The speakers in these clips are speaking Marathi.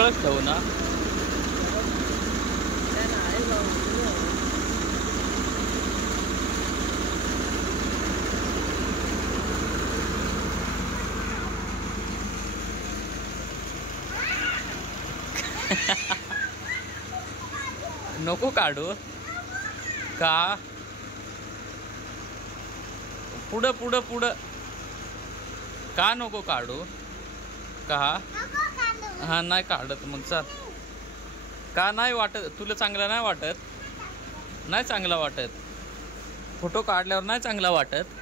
मोकळंच ठेवू ना. नको काढू का. पुढं पुढं पुढं का नको काढू का. हा नाही काढत मग चल. का नाही वाटत तुला चांगलं नाही वाटत. नाही चांगला वाटत फोटो काढल्यावर नाही चांगला वाटत.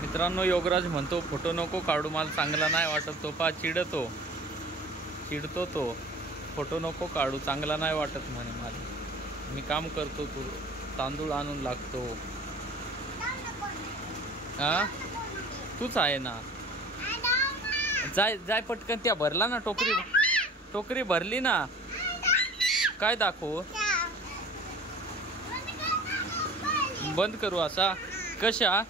मित्रांनो योगराज म्हणतो फोटो नको काढू मला चांगला नाही वाटत. तो पा चिडतो तो फोटो नको काढू चांगला नाही वाटत म्हणे मला. मी काम करतो तू तांदूळ आणून लागतो. हा तूच आहे ना. जाय जाय पटकन. त्या भरला ना टोकरी भरली ना. काय दाखवू बंद करू असा कशा.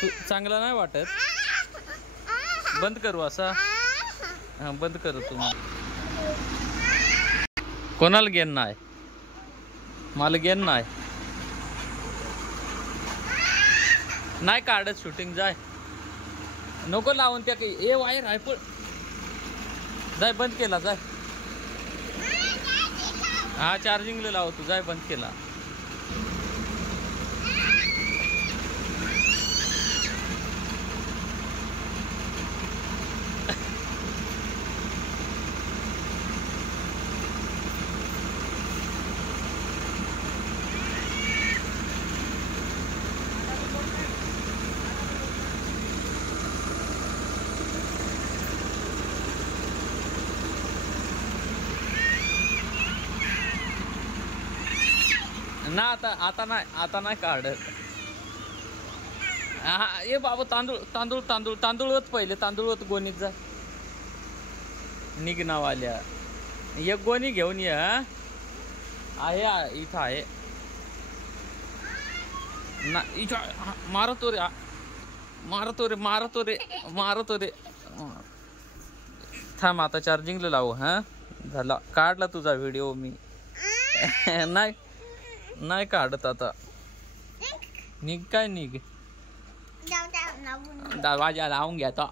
तू चांगला नाही वाटत. बंद करू असा. हा बंद करू. तू कोणाला घेण नाही मला घेण नाही काढत शूटिंग. जाय नको लावून त्या काही ए वायर आहे पण. जाय बंद केला जाय. हा चार्जिंगला लाव तू. जाय बंद केला. ना आता नाही काढत. हा ये बाबा तांदूळ पहिले तांदूळ गोणीत जा. निघणावाल्या एक गोणी घेऊन ये. आहे इथं आहे ना. इथं मारतो रे. थांब आता चार्जिंगला लावू. हा झाला काढला तुझा व्हिडिओ मी. नाही काढत आता. निघ काय निघ. वाजा लावून घ्या आता.